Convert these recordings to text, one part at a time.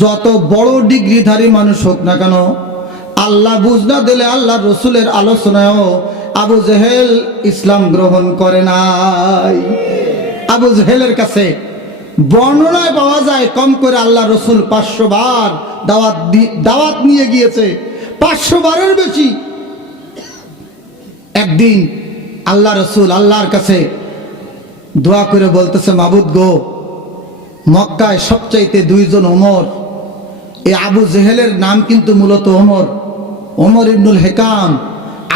যত বড় ডিগ্রিধারী মানুষ হোক না কেন, আল্লাহ বুঝ না দিলে আল্লাহ রসুলের আলোচনায়ও আবু জেহেল ইসলাম গ্রহণ করে নাই। আবু জেহেলের কাছে বর্ণনায় পাওয়া যায়, কম করে আল্লাহ রসুল পাঁচশো বার দাওয়াত দাওয়াত নিয়ে গিয়েছে। পাঁচশো বারের বেশি। একদিন আল্লাহ রসুল আল্লাহর কাছে দোয়া করে বলতেছে, মাবুদ গো, মক্কায় সবচাইতে দুইজন ওমর এই আবু জেহেলের নাম কিন্তু মূলত ওমর। ওমর ইবনুল হেকাম।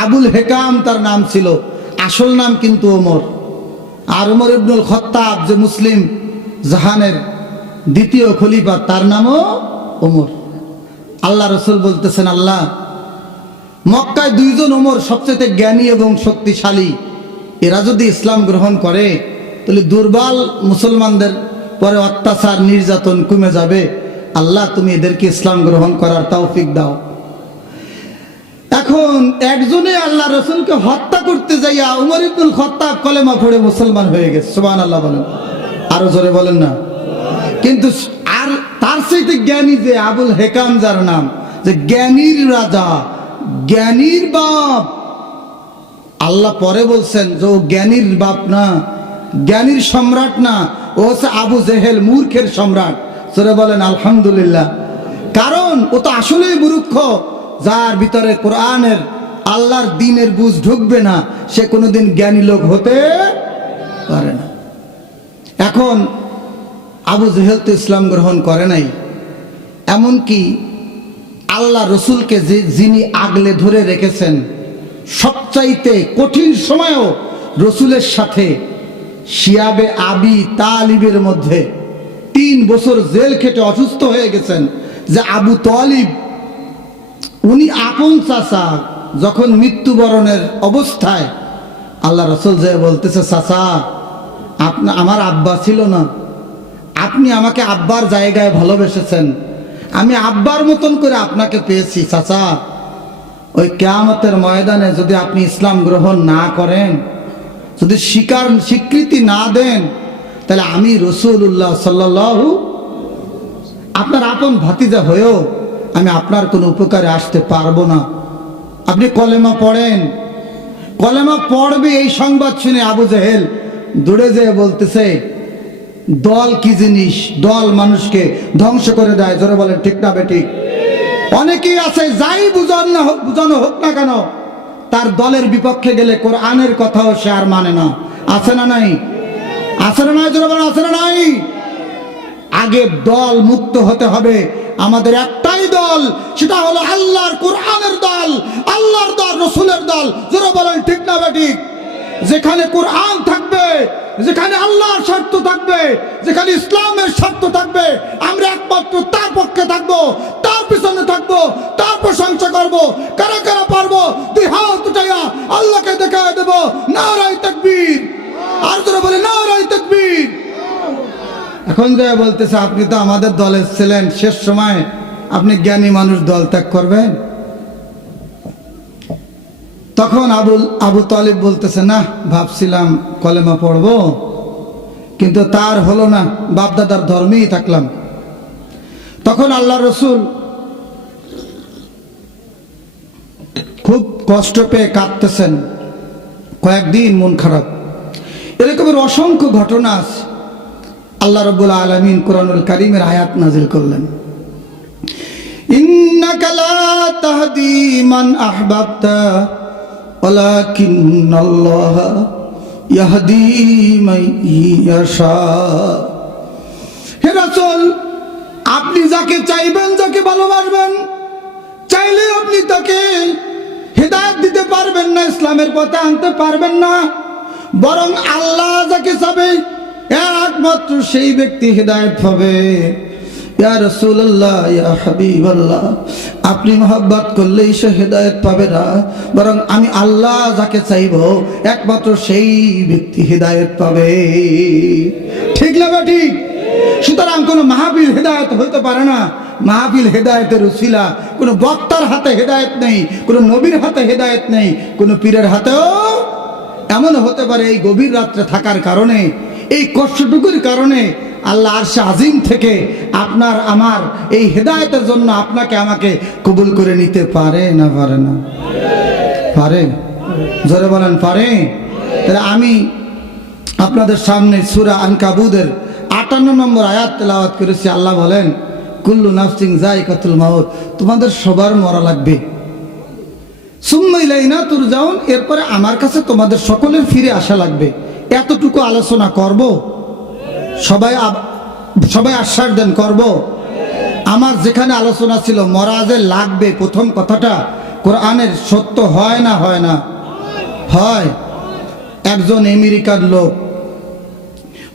আবুল হেকাম তার নাম ছিল। আসল নাম কিন্তু ওমর। আর ওমর ইবনুল খত্তাব যে মুসলিম জাহানের দ্বিতীয় খলিফা, তার নামও ওমর। আল্লাহ রসুল বলতেছেন, আল্লাহ, মক্কায় দুইজন ওমর সবচেয়ে জ্ঞানী এবং শক্তিশালী। এরা যদি ইসলাম গ্রহণ করে, তাহলে দুর্বল মুসলমানদের পরে অত্যাচার, নির্যাতন কমে যাবে। আল্লাহ, তুমি এদেরকে ইসলাম গ্রহণ করার তৌফিক দাও। এখন একজনে আল্লাহ রসুলকে হত্যা করতে যাইয়া উমর ইবনুল খত্তাব কলেমা পড়ে মুসলমান হয়ে গেছে। সুবহান আল্লাহ বলেন। আরও জোরে বলেন না। কিন্তু আর তার সাথে জ্ঞানী যে আবুল হেকাম যার নাম, যে জ্ঞানীর রাজা, জ্ঞানীর বাপ। আল্লাহ পরে বলছেন যে ও জ্ঞানীর বাপ না, জ্ঞানীর সম্রাট না, ও হচ্ছে আবু জেহেল মূর্খের সম্রাট। সরে বলেন, আলহামদুলিল্লাহ। কারণ, ও তো আসলেই মূর্খ, যার ভিতরে কোরআনের আল্লাহর দিনের বুঝ ঢুকবে না, সে কোনোদিন জ্ঞানী লোক হতে পারে না। এখন, আবু জেহেল তো ইসলাম গ্রহণ করে নাই। এমনকি আল্লাহ রসুলকে যে যিনি আগলে ধরে রেখেছেন, সবচাইতে কঠিন সময়েও রসুলের সাথে শিয়াবে আবি তালিবের মধ্যে তিন বছর জেল খেটে অসুস্থ হয়ে গেছেন যে আবু তালিব, উনি আপন চাচা যখন মৃত্যুবরণের অবস্থায়, আল্লাহ রসুল যে বলতেছে, চাচা, আপনা, আমার আব্বা ছিল না। আপনি আমাকে আব্বার জায়গায় ভালোবেসেছেন। আমি আব্বার মতন করে আপনাকে পেয়েছি, চাচা। ওই কেয়ামতের ময়দানে যদি আপনি ইসলাম গ্রহণ না করেন, যদি স্বীকার স্বীকৃতি না দেন তাহলে আমি রসুল্লাহ সাল্লাহু আপনার আপন ভাতিজা হয়েও আমি আপনার কোনো উপকারে আসতে পারব না। আপনি কলেমা পড়েন। কলেমা পড়বে এই সংবাদ শুনে আবু জাহেল দূরে যেয়ে বলতেছে, দল কি জিনিস? দল মানুষকে ধ্বংস করে দেয়। জোরে বলেন, ঠিক না বেঠিক অনেকেই আছে, যাই বুঝান না হোক, বুঝানো হোক না কেন, তার দলের বিপক্ষে গেলে কোরআনের কথাও সে আর মানে না। আছে না নাই? না নাই আছে না নাই? আগে দল মুক্ত হতে হবে। আমাদের একটাই দল, সেটা হলো আল্লাহর কোরআনের দল, আল্লাহর দল, রসুলের দল। যারা বলেন, ঠিক না বেঠিক যেখানে কোরআন থাকবে, যেখানে আল্লাহর স্বার্থ থাকবে, যেখানে ইসলামের স্বার্থ থাকবে, আমরা একমাত্র তার পক্ষে থাকব, তার পিছনে থাকব, তার প্রশংসা করব। কারা কারা পারব? দুই হাত উঠাইয়া আল্লাহকে দেখা দেবো। নারাই তাকবীর। আর যারা বলে নারাই তাকবীর। এখন যে বলতেছে, আপনি তো আমাদের দলে ছিলেন, শেষ সময় আপনি জ্ঞানী মানুষ দল ত্যাগ করবেন? তখন আবুল আবু তালিব বলতেছে, না, ভাবছিলাম কলেমা পড়ব, কিন্তু তার হলো না, বাপদাদার ধর্মেই থাকলাম। তখন আল্লাহ রসুল খুব কষ্ট পেয়ে কাঁদতেছেন, কয়েকদিন মন খারাপ। এরকমের অসংখ্য ঘটনা আছে। আল্লাহ রব্বুল আলমিন কোরআনুল কারিমের আয়াত নাজিল করলেন। আপনি যাকে চাইবেন, যাকে ভালোবাসবেন চাইলে আপনি তাকে হেদায়েত দিতে পারবেন না, ইসলামের পথে আনতে পারবেন না। বরং আল্লাহ যাকে চাবে, একমাত্র সেই ব্যক্তি হেদায়েত হবে। ইয়া হাবিবাল্লাহ, আপনি মহব্বত করলেই সে হেদায়েত পাবে না। বরং আমি আল্লাহ যাকে চাইব, একমাত্র সেই ব্যক্তি হেদায়েত পাবে। ঠিক না ঠিক? সুতরাং কোনো মাহফিল হেদায়েত হইতে পারে না। মাহফিল হেদায়েতের উসিলা, কোনো বক্তার হাতে হেদায়ত নেই, কোনো নবীর হাতে হেদায়েত নেই, কোনো পীরের হাতেও এমন হতে পারে এই গভীর রাত্রে থাকার কারণে, এই কষ্টটুকুর কারণে আল্লাহ আরশে আজিম থেকে আপনার, আমার এই হেদায়তের জন্য আপনাকে আমাকে কবুল করে নিতে পারে না পারে না? পারে? জোরে বলেন, পারে? তাহলে আমি আপনাদের সামনে সুরা আনকাবুদের আটান্ন নম্বর আয়াত তেলাওয়াত করেছি। আল্লাহ বলেন, কুল্লু নাফসিং যাই কাতুল মাউত, তোমাদের সবার মরা লাগবে। সুম্মাইলাই না তোর যাউন এরপরে আমার কাছে তোমাদের সকলের ফিরে আসা লাগবে। এতটুকু আলোচনা করব? সবাই সবাই আশ্বাস দেন, করব? আমার যেখানে আলোচনা ছিল মরা যে লাগবে প্রথম কথাটা, কোরআনের সত্য হয় না হয় না? হয়। একজন আমেরিকার লোক,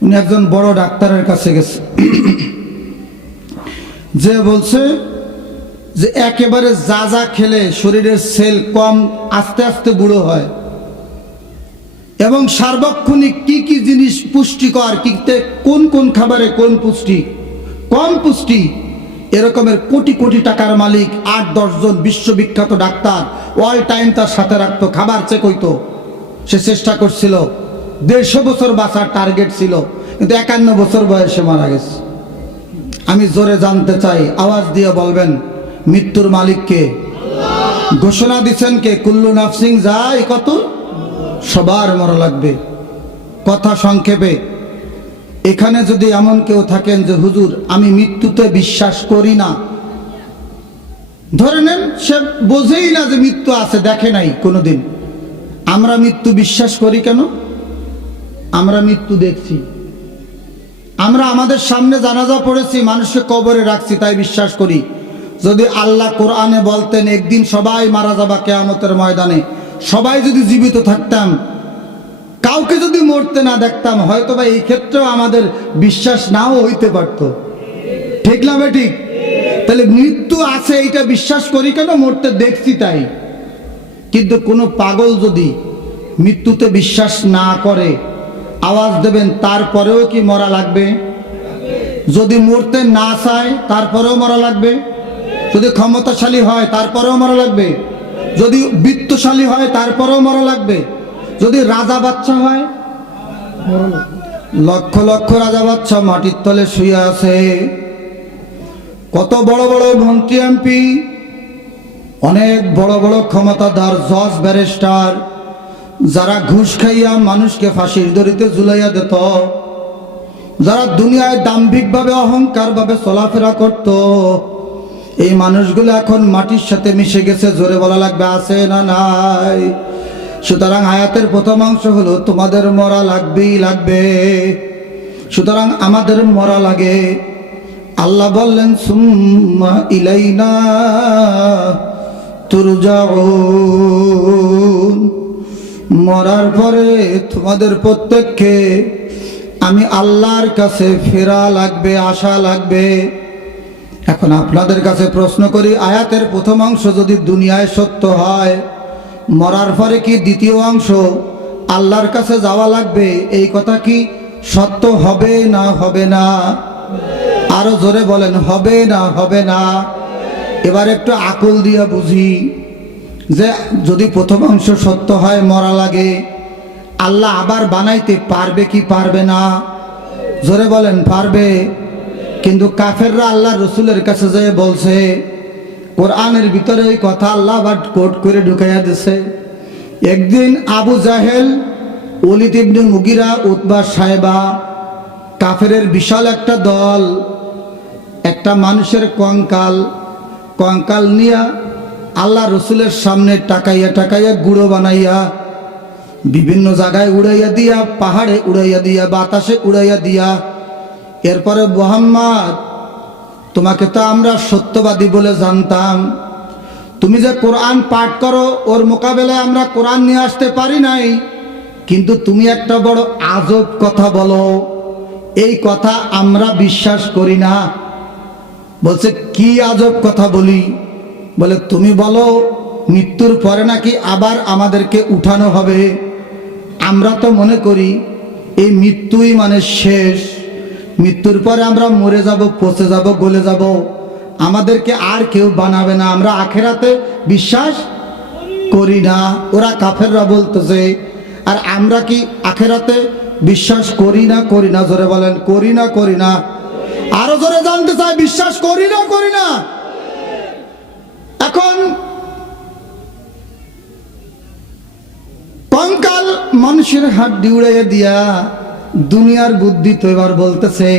উনি একজন বড় ডাক্তারের কাছে গেছে। যে বলছে যে একেবারে যা যা খেলে শরীরের সেল কম, আস্তে আস্তে বুড়ো হয়। এবং সার্বক্ষণিক কি কি জিনিস পুষ্টিকর কিতে কোন কোন খাবারে কোন পুষ্টি, কম পুষ্টি, এরকমের কোটি কোটি টাকার মালিক, আট দশজন বিশ্ববিখ্যাত ডাক্তার অল টাইম তার সাথে রাখতো, খাবার চেক হইতো। সে চেষ্টা করছিল, দেড়শো বছর বাঁচার টার্গেট ছিল, কিন্তু একান্ন বছর বয়সে মারা গেছে। আমি জোরে জানতে চাই, আওয়াজ দিয়ে বলবেন মৃত্যুর মালিককে। ঘোষণা দিচ্ছেন কে? কুল্লু নাফসিং যাই কত? সবার মরা লাগবে। কথা সংক্ষেপে। এখানে যদি এমন কেউ থাকেন যে, হুজুর, আমি মৃত্যুতে বিশ্বাস করি না। ধরে নেন, সে বোঝেই না যে মৃত্যু আছে, দেখে নাই কোনোদিন। আমরা মৃত্যু বিশ্বাস করি কেন? আমরা মৃত্যু দেখছি। আমরা আমাদের সামনে জানাজা পড়েছি, মানুষকে কবরে রাখছি, তাই বিশ্বাস করি। যদি আল্লাহ কোরআনে বলতেন, একদিন সবাই মারা যাবা কেয়ামতের ময়দানে। সবাই যদি জীবিত থাকতাম, কাউকে যদি মরতে না দেখতাম হয়তো বা এই ক্ষেত্রেও আমাদের বিশ্বাস নাও হইতে পারত। ঠিক না ঠিক? তাহলে মৃত্যু আছে, এইটা বিশ্বাস করি কেন? মরতে দেখছি তাই। কিন্তু কোনো পাগল যদি মৃত্যুতে বিশ্বাস না করে, আওয়াজ দেবেন, তারপরেও কি মরা লাগবে? যদি মরতে না চায়, তারপরেও মরা লাগবে? যদি ক্ষমতাশালী হয়, তারপরেও মরা লাগবে। যদি বৃত্তশালী হয়, তারপরেও মরা লাগবে। যদি রাজা বাচ্চা হয় লক্ষ লক্ষ রাজা বাচ্চা মাটির তলে শুয়ে আছে। কত বড় বড় মন্ত্রী এমপি, অনেক বড় বড় ক্ষমতাধর জজ, ব্যারিস্টার, যারা ঘুষ খাইয়া মানুষকে ফাঁসির দড়িতে ঝুলাইয়া দিত, যারা দুনিয়ায় দাম্ভিকভাবে, অহংকারভাবে চলাফেরা করত এই মানুষগুলো এখন মাটির সাথে মিশে গেছে, জোরে বলা লাগবে, আছে না নাই? সুতরাং আয়াতের প্রথম অংশ হলো, তোমাদের মরা লাগবেই লাগবে। সুতরাং আমাদের মরা লাগে। আল্লাহ বললেন, সুম্মা ইলাইনা তুরজাউন। মরার পরে তোমাদের প্রত্যেককে আমি আল্লাহর কাছে ফেরা লাগবে, আশা লাগবে। এখন আপনাদের কাছে প্রশ্ন করি, আয়াতের প্রথম অংশ যদি দুনিয়ায় সত্য হয়, মরার পরে কি দ্বিতীয় অংশ? আল্লাহর কাছে যাওয়া লাগবে, এই কথা কি সত্য হবে না হবে না? আরও জোরে বলেন, হবে না হবে না? এবার একটু আকুল দিয়ে বুঝি যে যদি প্রথম অংশ সত্য হয়, মরা লাগে, আল্লাহ আবার বানাইতে পারবে কি পারবে না? জোরে বলেন, পারবে? কিন্তু কাফেররা আল্লাহ রসুলের কাছে যেয়ে বলছে, কোরআনের ভিতরে ওই কথা আল্লাহ আবার কোট করে ঢুকাইয়া দিছে। একদিন আবু জাহেল ইবনে মুগিরা, উতবা সাহেবা, কাফেরের বিশাল একটা দল, একটা মানুষের কঙ্কাল কঙ্কাল নিয়া আল্লাহ রসুলের সামনে টাকাইয়া টাকাইয়া গুঁড়ো বানাইয়া বিভিন্ন জায়গায় উড়াইয়া দিয়া, পাহাড়ে উড়াইয়া দিয়া, বাতাসে উড়াইয়া দিয়া এরপরে মোহাম্মদ, তোমাকে তো আমরা সত্যবাদী বলে জানতাম। তুমি যে কোরআন পাঠ করো, ওর মোকাবেলায় আমরা কোরআন নিয়ে আসতে পারি নাই। কিন্তু তুমি একটা বড় আজব কথা বলো। এই কথা আমরা বিশ্বাস করি না। বলছে, কি আজব কথা বলি? বলে, তুমি বলো, মৃত্যুর পরে নাকি আবার আমাদেরকে উঠানো হবে? আমরা তো মনে করি, এই মৃত্যুই মানে শেষ। মৃত্যুর পরে আমরা মরে যাব, পচে যাব, গলে যাব। আমাদেরকে আর কেউ বানাবে না। আমরা আখেরাতে বিশ্বাস করি না। ওরা কাফেররা বলতেছে, আর আমরা কি আখেরাতে বিশ্বাস করি না করি না? জোরে বলেন, করি না করি না। আরও জোরে জানতে চাই, বিশ্বাস করি না করি না? এখন কঙ্কাল মানুষের হাত উড়াইয়া দিয়া দুনিয়ার বুদ্ধি তো এবার বলতেছে,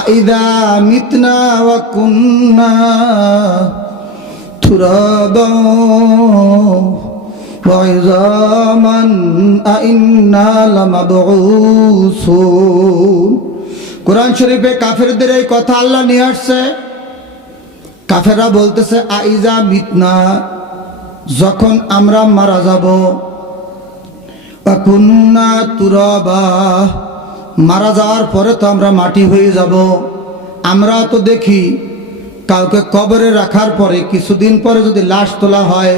আইদা মিতনা কুন্না কোরআন শরীফে কাফেরদের এই কথা আল্লাহ নিয়ে আসছে। কাফেররা বলতেছে, আইজা মিতনা, যখন আমরা মারা যাব তুরাবা। মারা যাওয়ার পরে তো আমরা মাটি হয়ে যাব। আমরা তো দেখি, কাউকে কবরে রাখার পরে কিছুদিন পরে যদি লাশ তোলা হয়,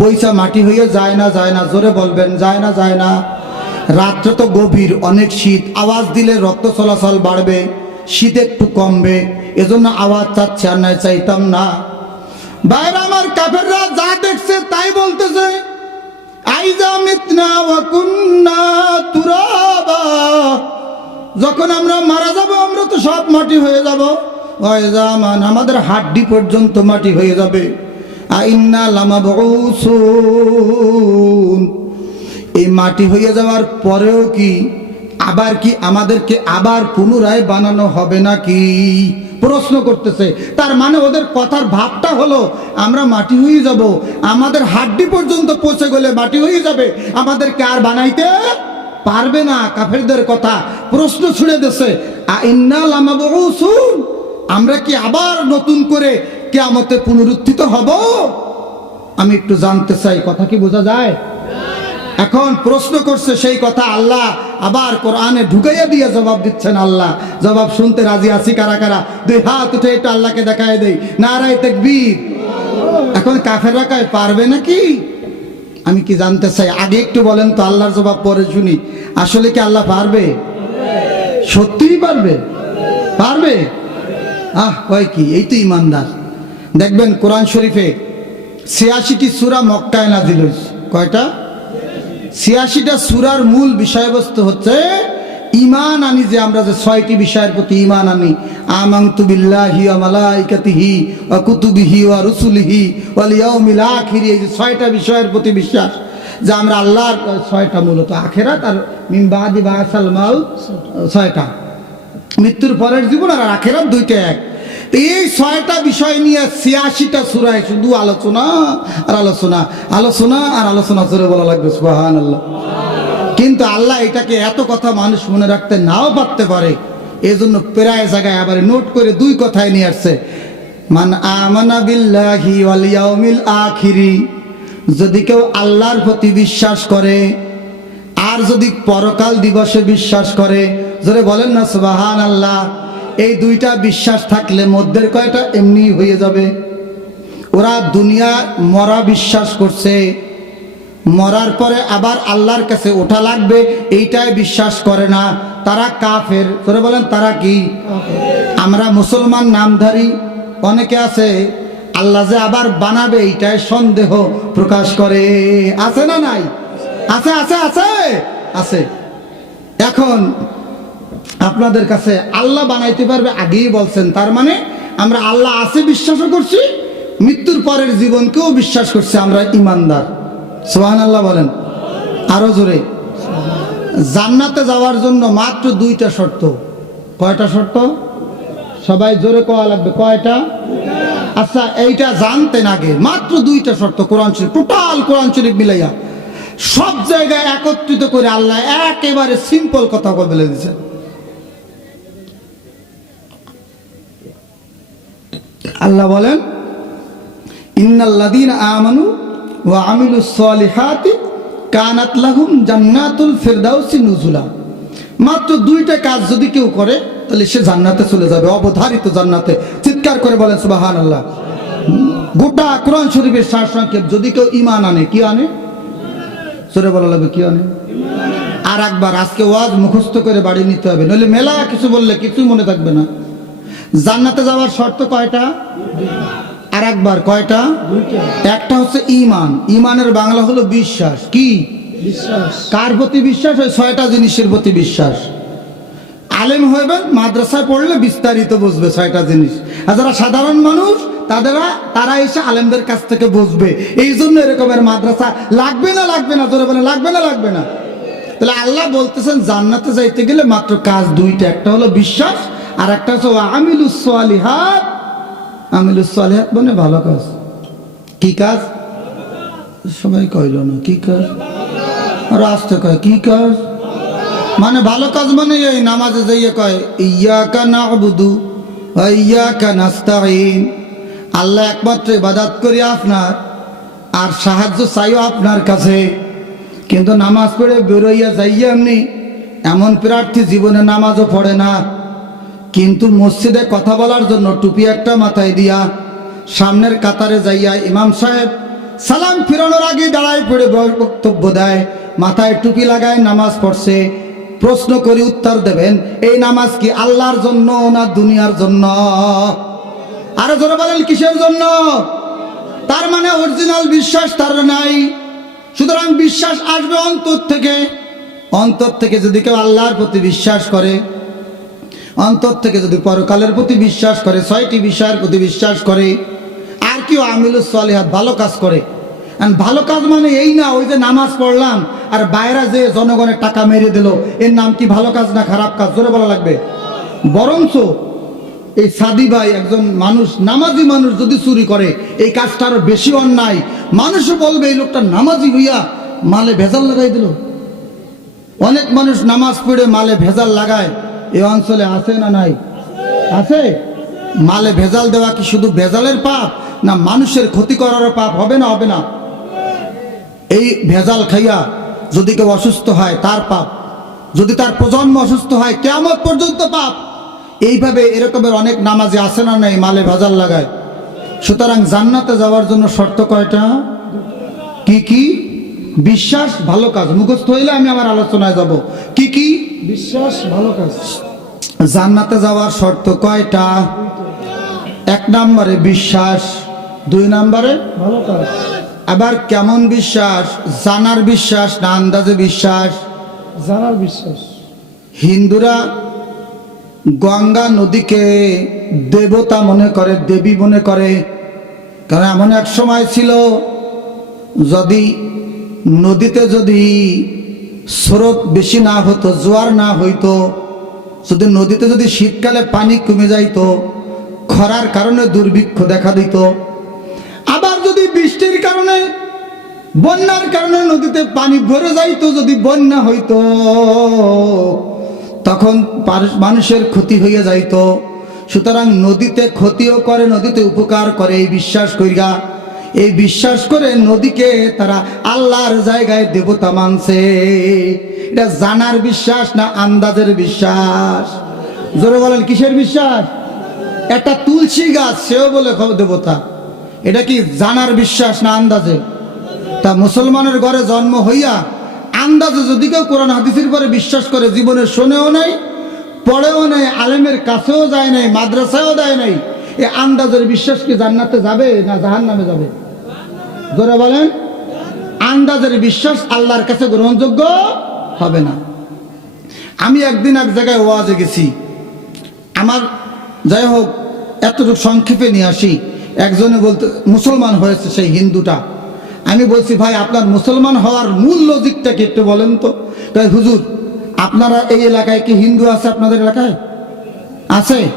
পয়সা মাটি হয়ে যায় না যায় না, জোরে বলবেন, যায় না যায় না। রাত্রে তো গভীর, অনেক শীত, আওয়াজ দিলে রক্ত চলাচল বাড়বে, শীত একটু কমবে, এজন্য আওয়াজ চাচ্ছে আর চাইতাম না। বাইরে আমার কাফেররা যা দেখছে তাই বলতেছে। যখন আমরা মারা যাব, আমরা তো সব মাটি হয়ে যাব। ওয়াইজামান আমাদের হাড্ডি পর্যন্ত মাটি হয়ে যাবে। লামাবউসুন এই মাটি হয়ে যাওয়ার পরেও কি আবার কি আমাদেরকে আবার পুনরায় বানানো হবে নাকি? প্রশ্ন করতেছে। তার মানে ওদের কথার ভাবটা হলো, আমরা মাটি হয়ে যাব। আমাদের হাড্ডি পর্যন্ত পৌঁছে গেলে মাটি হয়ে যাবে। আমাদেরকে আর বানাইতে পারবে না কাফেরদের কথা। প্রশ্ন ছুড়ে লামাবউসুন? আমরা কি আবার নতুন করে কেয়ামতে পুনরুত্থিত হব? আমি একটু জানতে চাই, কথা কি বোঝা যায়? এখন প্রশ্ন করছে সেই কথা আল্লাহ আবার কোরআনে ঢুকাইয়া দিয়ে জবাব দিচ্ছেন আল্লাহ। জবাব শুনতে রাজি আছি কারা কারা? দুই হাত উঠে একটু আল্লাহকে দেখায় দেই। নারায় তেকবীর। এখন কাফেররা কয়, পারবে নাকি? আমি কি জানতে চাই? আগে একটু বলেন তো, আল্লাহর জবাব পরে শুনি। আসলে কি আল্লাহ পারবে? সত্যিই পারবে? পারবে? আহ, কয় কি? এই তো ইমানদার। দেখবেন কোরআন শরীফে ছিয়াশিটি সুরা মক্কায় নাজিল কয়টা? ছিয়াশিটা সুরার মূল বিষয়বস্তু হচ্ছে ইমান আনি যে আমরা যে ছয়টি বিষয়ের প্রতি ইমান আনি। আমাংতু বিল্লাহি ওয়া কুতুবিহি ওয়া রুসুলিহি ওয়াল ইয়াউমিল আখির। এই যে ছয়টা বিষয়ের প্রতি বিশ্বাস, যে আমরা আল্লাহর ছয়টা মূলত, আখেরাত আর মিন বাদি বাসাল মাউত ছয়টা। মৃত্যুর পরের জীবন আর আখেরাত দুইটা এক। এই ছয়টা বিষয় নিয়ে ছিয়াশিটা সুরায় শুধু আলোচনা আর আলোচনা। আলোচনা আর আলোচনা করে বলা লাগবে সুবাহান আল্লাহ কিন্তু আল্লাহ এটাকে এত কথা মানুষ মনে রাখতে নাও পারতে পারে, এজন্য প্রায় জায়গায় আবার নোট করে দুই কথায় নিয়ে আসছে। মান আমানা বিল্লাহি ওয়াল আখিরি, যদি কেউ আল্লাহর প্রতি বিশ্বাস করে, আর যদি পরকাল দিবসে বিশ্বাস করে, জোরে বলেন না সুবাহান আল্লাহ এই দুইটা বিশ্বাস থাকলে মধ্যের কয়টা এমনি হয়ে যাবে। ওরা দুনিয়া মরা বিশ্বাস করছে। মরার পরে আবার আল্লাহর কাছে ওঠা লাগবে, এইটাই বিশ্বাস করে না। তারা কাফের। তোরে বলেন, তারা কি? আমরা মুসলমান নামধারী, অনেকে আছে, আল্লাহ যে আবার বানাবে, এইটাই সন্দেহ প্রকাশ করে। আছে না নাই? আছে আছে আছে আছে। এখন আপনাদের কাছে আল্লাহ বানাইতে পারবে আগেই বলছেন। তার মানে আমরা আল্লাহ আছে বিশ্বাসও করছি, মৃত্যুর পরের জীবনকেও বিশ্বাস করছি, আমরা ইমানদার। সোহান আল্লাহ বলেন। আরও জোরে। জান্নাতে যাওয়ার জন্য মাত্র দুইটা শর্ত। কয়টা শর্ত? সবাই জোরে কওয়া লাগবে, কয়টা? আচ্ছা এইটা জানতেন আগে। মাত্র দুইটা শর্ত, কোরআন শরীফ, টোটাল কোরআন শরীফ মিলাইয়া। সব জায়গায় একত্রিত করে আল্লাহ একেবারে সিম্পল কথা বলে দিয়েছেন। আল্লাহ বলেন ইন্নাল্লাদিন আমানু ওয়া আমিলু সলিহাতি কানাত লাহুম জান্নাতুল ফিরদাউসি নুজুলা। মাত্র দুইটা কাজ যদি কেউ করে, তাহলে সে জান্নাতে চলে যাবে, অবধারিত জান্নাতে। চিৎকার করে বলেন সুবাহান আল্লাহ গোটা কোরআন শরীফের সার সংক্ষেপ যদি কেউ ইমান আনে, কি আনে? সরে বলা লাগবে, কি আনে? আর একবার, আজকে ওয়াজ মুখস্থ করে বাড়ি নিতে হবে। নইলে মেলা কিছু বললে কিছুই মনে থাকবে না। জান্নাতে যাওয়ার শর্ত কয়টা? আর একবার কয়টা? একটা হচ্ছে ইমান ইমানের বাংলা হলো বিশ্বাস। কি? বিশ্বাস। কার প্রতি বিশ্বাস? ওই ছয়টা জিনিসের প্রতি বিশ্বাস। আলেম হইবেন মাদ্রাসায় পড়লে বিস্তারিত বুঝবে ছয়টা জিনিস। আর যারা সাধারণ মানুষ তাদেরা তারা এসে আলেমদের কাছ থেকে বুঝবে। এই জন্য এরকমের মাদ্রাসা লাগবে না লাগবে না তোরা বলে লাগবে না লাগবে না। তাহলে আল্লাহ বলতেছেন জান্নাতে যাইতে গেলে মাত্র কাজ দুইটা। একটা হলো বিশ্বাস আর একটা হচ্ছে আমিলুসলিহাত আমিলুসলিহাত মানে ভালো কাজ। কি কাজ? সবাই কইল না, কি কাজ? আর আসতে কয়, কি কাজ? মানে ভালো কাজ মানে এই, নামাজে যাইয়ে কয় ইয়া ইয়াকা নাবুদু ইয়াকা নাস্তাইন আল্লাহ একমাত্র ইবাদত করি আপনার, আর সাহায্য চাইও আপনার কাছে। কিন্তু নামাজ পড়ে বেরোইয়া যাইয়া এমনি, এমন প্রার্থী জীবনে নামাজও পড়ে না। কিন্তু মসজিদে কথা বলার জন্য টুপি একটা মাথায় দিয়া সামনের কাতারে যাইয়া ইমাম সাহেব সালাম ফিরানোর আগে দাঁড়ায় পড়ে বক্তব্য দেয়, মাথায় টুপি লাগায় নামাজ পড়ছে। প্রশ্ন করি উত্তর দেবেন, এই নামাজ কি আল্লাহর জন্য না দুনিয়ার জন্য? আরও জোরে বলেন, কিসের জন্য? তার মানে অরিজিনাল বিশ্বাস তার নাই। সুতরাং বিশ্বাস আসবে অন্তর থেকে। অন্তর থেকে যদি কেউ আল্লাহর প্রতি বিশ্বাস করে অন্তর থেকে যদি পরকালের প্রতি বিশ্বাস করে, ছয়টি বিষয়ের প্রতি বিশ্বাস করে, আর কেউ আমিলুস সালিহাত ভালো কাজ করে। ভালো কাজ মানে এই না, ওই যে নামাজ পড়লাম, আর বাইরে যে জনগণের টাকা মেরে দিল, এর নাম কি ভালো কাজ না খারাপ কাজ? জোরে বলা লাগবে। বরঞ্চ এই সাদি ভাই একজন মানুষ, নামাজি মানুষ যদি চুরি করে, এই কাজটা আরও বেশি অন্যায়। মানুষও বলবে, এই লোকটা নামাজি হইয়া মালে ভেজাল লাগাই দিল। অনেক মানুষ নামাজ পড়ে মালে ভেজাল লাগায়। এই অঞ্চলে আছে না নাই? আছে? মালে ভেজাল দেওয়া কি শুধু ভেজালের পাপ, না মানুষের ক্ষতি করারও পাপ হবে না হবে না? এই ভেজাল খাইয়া যদি কেউ অসুস্থ হয়, তার পাপ। যদি তার প্রজন্ম অসুস্থ হয় কেমন পর্যন্ত পাপ। এইভাবে এরকমের অনেক নামাজে আসে না নাই মালে ভেজাল লাগায়? সুতরাং জান্নাতে যাওয়ার জন্য শর্ত কয়টা? কি কি? বিশ্বাস, ভালো কাজ। মুখস্থ হইলে আমি আমার আলোচনায় যাব। কি কি? বিশ্বাস ভালো কাজ। জান্নাতে যাওয়ার শর্ত কয়টা? এক নম্বরে বিশ্বাস দুই নম্বরে ভালো কাজ। আবার কেমন বিশ্বাস? জানার বিশ্বাস না আন্দাজে বিশ্বাস? জানার বিশ্বাস। হিন্দুরা গঙ্গা নদীকে দেবতা মনে করে দেবী মনে করে। কারণ এমন এক সময় ছিল যদি নদীতে যদি স্রোত বেশি না হতো জোয়ার না হইতো। যদি নদীতে যদি শীতকালে পানি কমে যাইত, খরার কারণে দুর্ভিক্ষ দেখা দিত। আবার যদি বৃষ্টির কারণে, বন্যার কারণে নদীতে পানি ভরে যাইতো, যদি বন্যা হইতো, তখন মানুষের ক্ষতি হইয়া যাইত। সুতরাং নদীতে ক্ষতিও করে, নদীতে উপকার করে, এই বিশ্বাস কইরা এই বিশ্বাস করে নদীকে তারা আল্লাহর জায়গায় দেবতা মানছে। এটা জানার বিশ্বাস না আন্দাজের বিশ্বাস? জোরে বলেন, কিসের বিশ্বাস? একটা তুলসী গাছ, সেও বলে দেবতা। এটা কি জানার বিশ্বাস না আন্দাজে? তা মুসলমানের ঘরে জন্ম হইয়া আন্দাজে যদি কেউ কোরআন হাদিসের পরে বিশ্বাস করে, জীবনে শোনেও নাই, পড়েও নাই, আলেমের কাছেও যায় নাই, মাদ্রাসায়ও দেয় নাই এ আন্দাজের বিশ্বাস কি জান্নাতে যাবে না জাহান নামে যাবে? ধরে বলেন। আন্দাজের বিশ্বাস আল্লাহর কাছে গ্রহণযোগ্য হবে না। আমি একদিন এক জায়গায় ওয়াজে গেছি। আমার যাই হোক, এতটুকু সংক্ষেপে নিয়ে আসি। একজনে বলতে, মুসলমান হয়েছে সেই হিন্দুটা। আমি বলছি, ভাই, আপনার মুসলমান হওয়ার মূল লজিকটা কি একটু বলেন তো? তাই হুজুর, আপনারা এই এলাকায় কি হিন্দু আছে আপনাদের এলাকায়? আছে।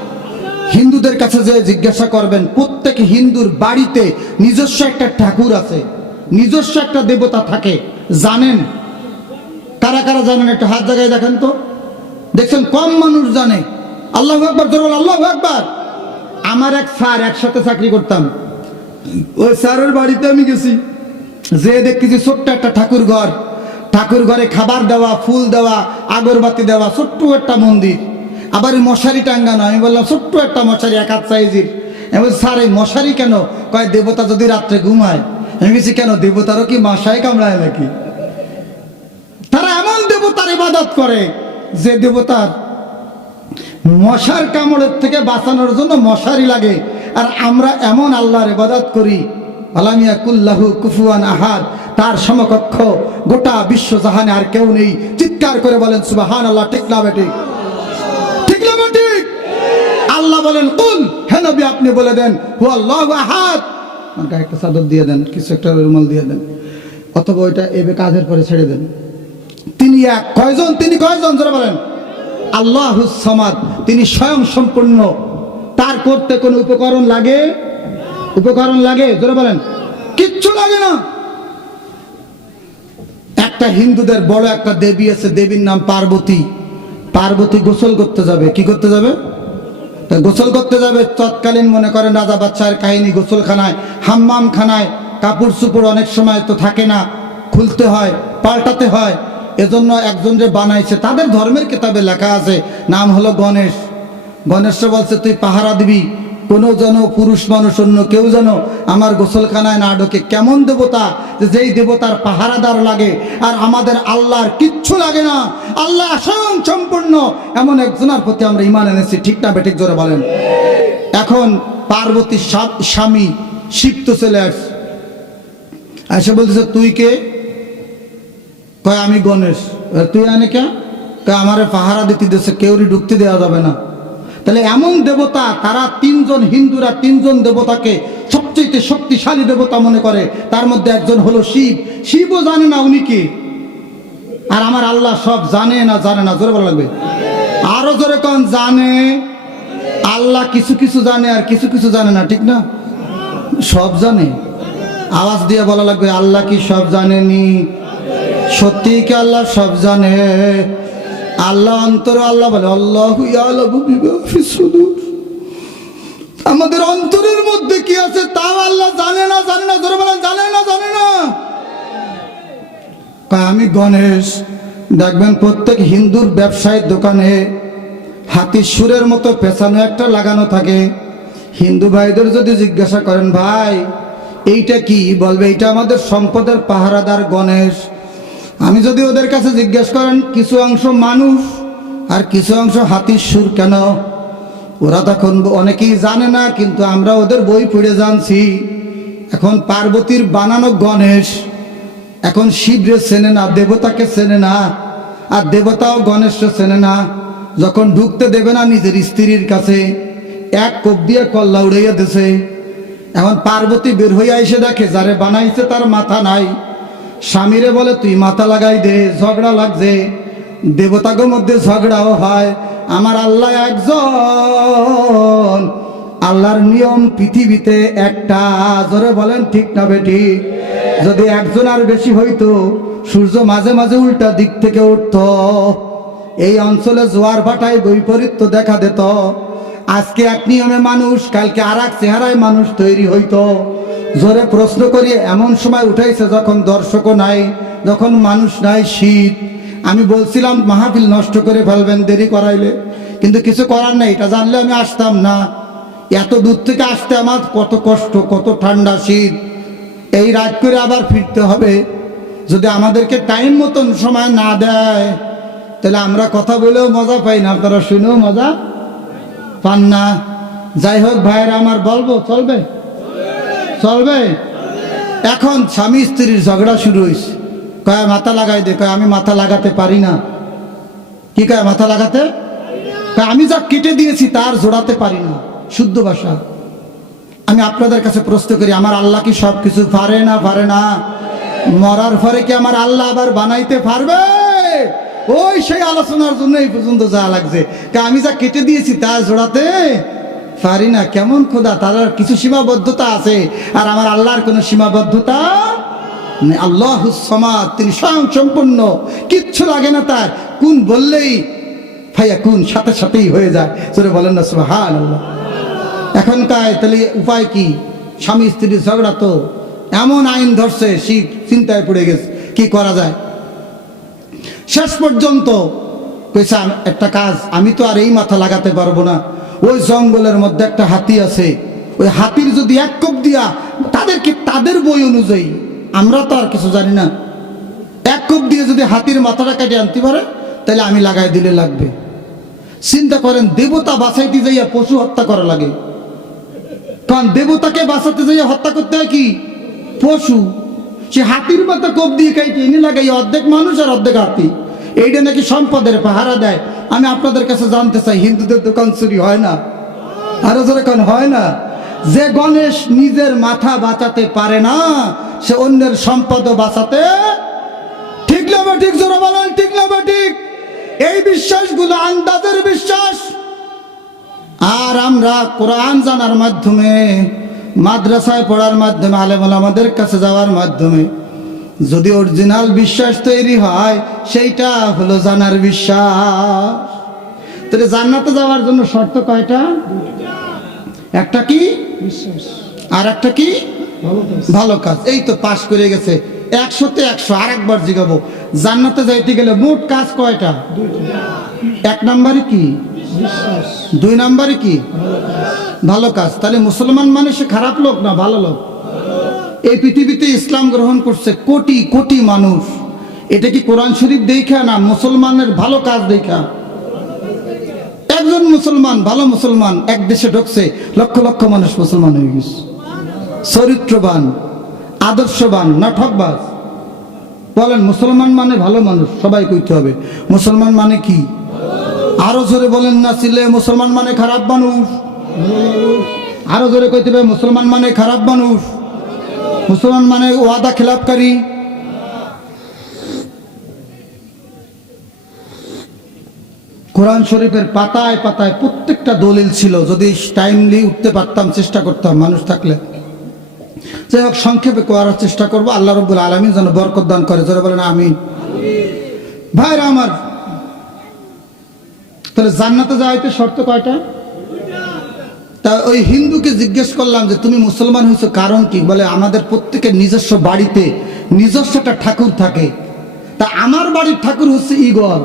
হিন্দুদের কাছে যে জিজ্ঞাসা করবেন, প্রত্যেক হিন্দুর বাড়িতে নিজস্ব একটা ঠাকুর আছে, নিজস্ব একটা দেবতা থাকে, জানেন? কারা কারা জানেন? একটা হাত জায়গায় দেখেন তো। দেখছেন, কম মানুষ জানে। আল্লাহ একবার জোর আল্লাহ একবার আমার এক স্যার একসাথে চাকরি করতাম। ওই স্যারের বাড়িতে আমি গেছি। যে দেখতেছি ছোট্ট একটা ঠাকুর ঘর। ঠাকুর ঘরে খাবার দেওয়া, ফুল দেওয়া, আগরবাতি দেওয়া, ছোট্ট একটা মন্দির। আবার মশারি টাঙ্গানো। আমি বললাম ছোট্ট একটা মশারি এক হাত সাইজের। আমি বলছি, স্যার এই মশারি কেন? কয় দেবতা যদি রাত্রে ঘুমায়। আমি বলছি কেন দেবতারও কি মাসায় কামড়ায় নাকি? তারা এমন দেবতার ইবাদত করে যে দেবতার মশার কামড়ের থেকে বাঁচানোর জন্য মশারি লাগে। আর আমরা এমন আল্লাহর ইবাদত করি আলামিয়া কুল্লাহু কুফুয়ান আহাদ। তার সমকক্ষ গোটা বিশ্ব জাহানে আর কেউ নেই। চিৎকার করে বলেন সুবাহান আল্লাহ ঠিক না আল্লাহ বলেন, কুল, হে নবী, আপনি বলে দেন হু আল্লাহ আহাদ। গায়ে একটা চাদর দিয়ে দেন, কিছু একটা রুমাল দিয়ে দেন, অথবা ওইটা এবে কাজের পরে ছেড়ে দেন। তিনি এক, কয়জন? তিনি কয়জন? যারা বলেন। আল্লাহ সমাদ, তিনি স্বয়ং সম্পূর্ণ। তার করতে কোনো উপকরণ লাগে? উপকরণ লাগে, জোরে বলেন। কিচ্ছু লাগে না। একটা হিন্দুদের বড় একটা দেবী আছে, দেবীর নাম পার্বতী। পার্বতী গোসল করতে যাবে, কি করতে যাবে? গোসল করতে যাবে, তৎকালীন মনে করেন রাজা বাচ্চার কাহিনী, গোসলখানায় হাম্মাম খানায় কাপড় চুপড় অনেক সময় তো থাকে না, খুলতে হয়, পাল্টাতে হয়, এজন্য একজন যে বানাইছে, তাদের ধর্মের কিতাবে লেখা আছে, নাম হলো গণেশ। গণেশ বলছে, তুই পাহারা দিবি কোনো যেন পুরুষ মানুষ অন্য কেউ যেন আমার গোসলখানায় না ঢোকে। কেমন দেবতা যেই দেবতার পাহারাদার লাগে আর আমাদের আল্লাহর কিচ্ছু লাগে না। আল্লাহ স্বয়ং সম্পূর্ণ। এমন একজনের প্রতি আমরা ইমান এনেছি, ঠিক না বেঠিক জোরে বলেন? এখন পার্বতী স্বা- স্বামী শিব তো চলে আসছে এসে বলতেছে, তুই কে? কয়, আমি গণেশ। তুই আনে কে? আমারে পাহারা দিতে দেশে কেউরি ঢুকতে দেওয়া যাবে না। তাহলে এমন দেবতা, তারা তিনজন হিন্দুরা তিনজন দেবতাকে সবচেয়ে শক্তিশালী দেবতা মনে করে, তার মধ্যে একজন হলো শিব। শিবও জানে না উনি কি। আর আমার আল্লাহ সব জানে না জানে না, জোরে বলা লাগবে। আরও জোরে কন, জানে। আল্লাহ কিছু কিছু জানে আর কিছু কিছু জানে না, ঠিক না? সব জানে। আওয়াজ দিয়ে বলা লাগবে, আল্লাহ কি সব জানেনি? সত্যি কি আল্লাহ সব জানে? আল্লাহ অন্তর আল্লাহ বলে, আল্লাহ। আমাদের অন্তরের মধ্যে কি আছে তাও আল্লাহ জানে না জানে না, জোরে বলেন, জানে না জানে না। আমি গণেশ, দেখবেন প্রত্যেক হিন্দুর ব্যবসায়ীর দোকানে হাতির সুরের মতো পেছানো একটা লাগানো থাকে। হিন্দু ভাইদের যদি জিজ্ঞাসা করেন, ভাই, এইটা কি? বলবে, এইটা আমাদের সম্পদের পাহারাদার গণেশ। আমি যদি ওদের কাছে জিজ্ঞেস করেন, কিছু অংশ মানুষ আর কিছু অংশ হাতির সুর কেন? ওরা তখন অনেকেই জানে না, কিন্তু আমরা ওদের বই পড়ে জানছি। এখন পার্বতীর বানানো গণেশ, এখন শিবরে চেনে না, দেবতাকে চেনে না, আর দেবতাও গণেশকে চেনে না। যখন ঢুকতে দেবে না নিজের স্ত্রীর কাছে, এক কোপ দিয়ে কল্লা উড়াইয়া দিছে। এখন পার্বতী বের হইয়া এসে দেখে, যারে বানাইছে তার মাথা নাই। স্বামীরে বলে, তুই মাথা লাগাই দে, ঝগড়া লাগছে। দেবতাগো মধ্যে ঝগড়াও হয়। আমার আল্লাহ একজন। আল্লাহর নিয়ম পৃথিবীতে একটা। জোরে বলেন, ঠিক না বেটি? যদি একজন আর বেশি হইতো, সূর্য মাঝে মাঝে উল্টা দিক থেকে উঠত। এই অঞ্চলে জোয়ার ভাটায় বৈপরীত্য দেখা দিত। আজকে এক নিয়মে মানুষ, কালকে আর এক চেহারায় মানুষ তৈরি হইতো। জোরে প্রশ্ন করি, এমন সময় উঠাইছে যখন দর্শকও নাই, যখন মানুষ নাই, শীত। আমি বলছিলাম, মাহফিল নষ্ট করে ফেলবেন, দেরি করাইলে। কিন্তু কিছু করার নেই, এটা জানলে আমি আসতাম না। এত দূর থেকে আসতে আমার কত কষ্ট, কত ঠান্ডা, শীত। এই রাত করে আবার ফিরতে হবে। যদি আমাদেরকে টাইম মতন সময় না দেয়, তাহলে আমরা কথা বলেও মজা পাই না। আপনারা শুনেও মজা পান না। যাই হোক, ভাইয়েরা, আমার বলব, চলবে? চলবে? এখন স্বামী স্ত্রীর ঝগড়া শুরু হয়েছে কয়, মাথা লাগাই দে। কয়, আমি মাথা লাগাতে পারি না। কি কয়, মাথা লাগাতে? আমি যা কেটে দিয়েছি তার জোড়াতে পারি না। শুদ্ধ ভাষা। আমি আপনাদের কাছে প্রশ্ন করি, আমার আল্লাহ কি সব কিছু পারে না পারে না? মরার পরে কি আমার আল্লাহ আবার বানাইতে পারবে? ওই সেই আলোচনার জন্য এই পর্যন্ত যা লাগছে। তা আমি যা কেটে দিয়েছি তার জোড়াতে পারি না। কেমন খোদা? তার কিছু সীমাবদ্ধতা আছে। আর আমার আল্লাহর কোনো সীমাবদ্ধতা আল্লাহ সমাজ তিনি স্বয়ং সম্পূর্ণ। কিচ্ছু লাগে না তার। কোন বললেই ভাইয়া কোন সাথে সাথেই হয়ে যায়। তোরে বলেন না সুবহান আল্লাহ এখনকার তাহলে উপায় কি? স্বামী স্ত্রীর ঝগড়া তো এমন আইন ধরছে, শীত চিন্তায় পড়ে গেছে। কি করা যায়? শেষ পর্যন্ত "আম- একটা কাজ, আমি তো আর এই মাথা লাগাতে পারব না। ওই জঙ্গলের মধ্যে একটা হাতি আছে। ওই হাতির যদি এক কোপ দিয়া তাদেরকে তাদের বই অনুযায়ী, আমরা তো আর কিছু জানি না। এক কোপ দিয়ে যদি হাতির মাথাটা কেটে আনতে পারে, তাহলে আমি লাগাই দিলে লাগবে। চিন্তা করেন, দেবতা বাঁচাইতে যাইয়া পশু হত্যা করা লাগে। কারণ দেবতাকে বাঁচাতে যাইয়া হত্যা করতে হয় কি? পশু। সে হাতির মাথা কোপ দিয়ে খাইছে এনে লাগাই অর্ধেক মানুষ আর অর্ধেক হাতি। এইটা নাকি সম্পদের পাহারা দেয়। আমি আপনাদের কাছে জানতে চাই, হিন্দুদের দোকান চুরি হয় না? আরও যেরকম হয় না? যে গণেশ নিজের মাথা বাঁচাতে পারে না, সে অন্যের সম্পদও বাঁচাতে ঠিক না ঠিক? জোরে বলেন, ঠিক না ঠিক? এই বিশ্বাসগুলো আন্দাজের বিশ্বাস। আর আমরা কোরআন জানার মাধ্যমে, মাদ্রাসায় পড়ার মাধ্যমে, আলেমল আমাদের কাছে যাওয়ার মাধ্যমে যদি অরিজিনাল বিশ্বাস তৈরি হয় সেইটা হলো জানার বিশ্বাস। তাহলে জান্নাতে যাওয়ার জন্য শর্ত কয়টা? একটা কি? বিশ্বাস। আর একটা কি? ভালো কাজ। এই তো পাশ করে গেছে। একশোতে একশো আর একবার জিগাবো। জান্নাতে যাইতে গেলে মোট কাজ কয়টা? এক নম্বরে কি? দুই নম্বরে কি? ভালো কাজ। ভালো কাজ। তাহলে মুসলমান মানে সে খারাপ লোক না ভালো লোক? এই পৃথিবীতে ইসলাম গ্রহণ করছে কোটি কোটি মানুষ। এটা কি কোরআন শরীফ দেখা না মুসলমানের ভালো কাজ দেখা? একজন মুসলমান, ভালো মুসলমান এক দেশে ঢুকছে, লক্ষ লক্ষ মানুষ মুসলমান হয়ে গেছে। চরিত্রবান, আদর্শবান না ঠকবাজ বলেন, মুসলমান মানে ভালো মানুষ, সবাই কইতে হবে। মুসলমান মানে কি? আরও জোরে বলেন না ছিলে মুসলমান মানে খারাপ মানুষ। আরও জোরে কইতে হবে, মুসলমান মানে খারাপ মানুষ। মুসলমান মানে ওয়াদা খেলাপকারী কোরআন শরীফের পাতায় পাতায় প্রত্যেকটা দলিল ছিল, যদি টাইমলি উঠতে পারতাম চেষ্টা করতাম মানুষ থাকলে। যাই হোক, সংক্ষেপে করার চেষ্টা করব, আল্লাহ রব্বুল আলমী যেন বরকত দান করে যারা বলেন আমিন। ভাইরা আমার, তাহলে জান্নাতে যাওয়াইতে শর্ত কয়টা? তা ওই হিন্দুকে জিজ্ঞেস করলাম যে, তুমি মুসলমান হয়েছো, কারণ কি? বলে, আমাদের প্রত্যেকের নিজস্ব বাড়িতে নিজস্ব একটা ঠাকুর থাকে। তা আমার বাড়ির ঠাকুর হচ্ছে ইগল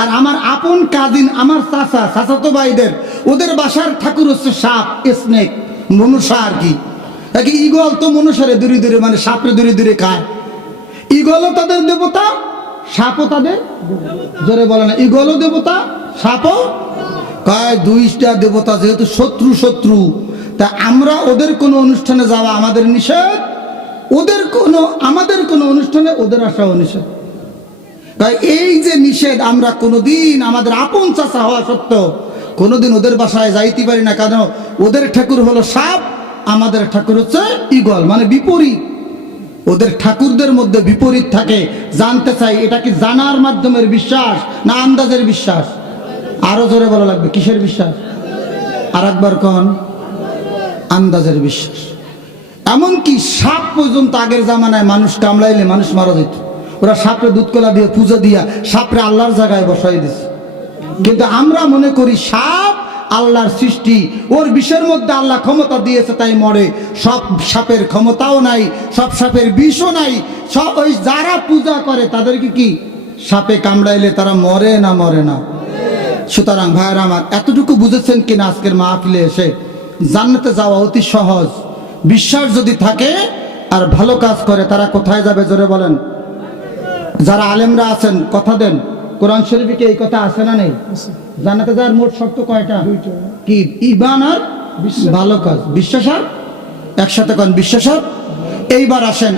আর আমার আপন কাজিন, আমার চাচা, চাচাতো ভাইদের, ওদের বাসার ঠাকুর হচ্ছে সাপ স্নেক মনুষা আর কি। নাকি ইগল তো মনুষারে দূরে দূরে মানে সাপরে দূরে দূরে খায়। ইগলও তাদের দেবতা, সাপও তাদের জোরে বলে না ইগলও দেবতা, সাপও কয়, দুইটা দেবতা যেহেতু শত্রু শত্রু, তা আমরা ওদের কোনো অনুষ্ঠানে যাওয়া আমাদের নিষেধ? ওদের কোনো, আমাদের কোনো অনুষ্ঠানে ওদের আসাও নিষেধ। তাই এই যে নিষেধ আমরা কোনোদিন আমাদের আপন চাষা হওয়া সত্ত্বেও কোনোদিন ওদের বাসায় যাইতে পারি না। কেন? ওদের ঠাকুর হলো সাপ, আমাদের ঠাকুর হচ্ছে ইগল মানে বিপরীত। ওদের ঠাকুরদের মধ্যে বিপরীত থাকে। জানতে চাই, এটা কি জানার মাধ্যমের বিশ্বাস না আন্দাজের বিশ্বাস? আরও জোরে বলা লাগবে, কিসের বিশ্বাস? আর একবার কন, আন্দাজের বিশ্বাস। এমনকি সাপ পর্যন্ত আগের জামানায় মানুষ কামড়াইলে মানুষ মারা যেত। ওরা সাপরে দুধ কলা দিয়ে, পুজো দিয়া সাপরে আল্লাহর জায়গায় বসাই দিছে। কিন্তু আমরা মনে করি সাপ আল্লাহর সৃষ্টি, ওর বিষের মধ্যে আল্লাহ ক্ষমতা দিয়েছে, তাই মরে। সব সাপের ক্ষমতাও নাই, সব সাপের বিষও নাই। সব ওই যারা পূজা করে, তাদেরকে কি? সাপে কামড়াইলে তারা মরে না মরে না? সুতরাং ভাইয়ের আমার এতটুকু বুঝেছেন কিনা আজকের মা মাহফিলে এসে জান্নাতে যাওয়া অতি সহজ। বিশ্বাস যদি থাকে আর ভালো কাজ করে তারা কোথায় যাবে জোরে বলেন? যারা আলেমরা আছেন কথা দেন। কোরআন শরীফে কি এই কথা আছে না নেই? আছে। জান্নাতে যাওয়ার মোট শর্ত কয়টা। কি ইবান আর বিশ্বাস। ভালো কাজ? বিশ্বাস আর? একসাথে কন বিশ্বাস আর? এইবার আসেন।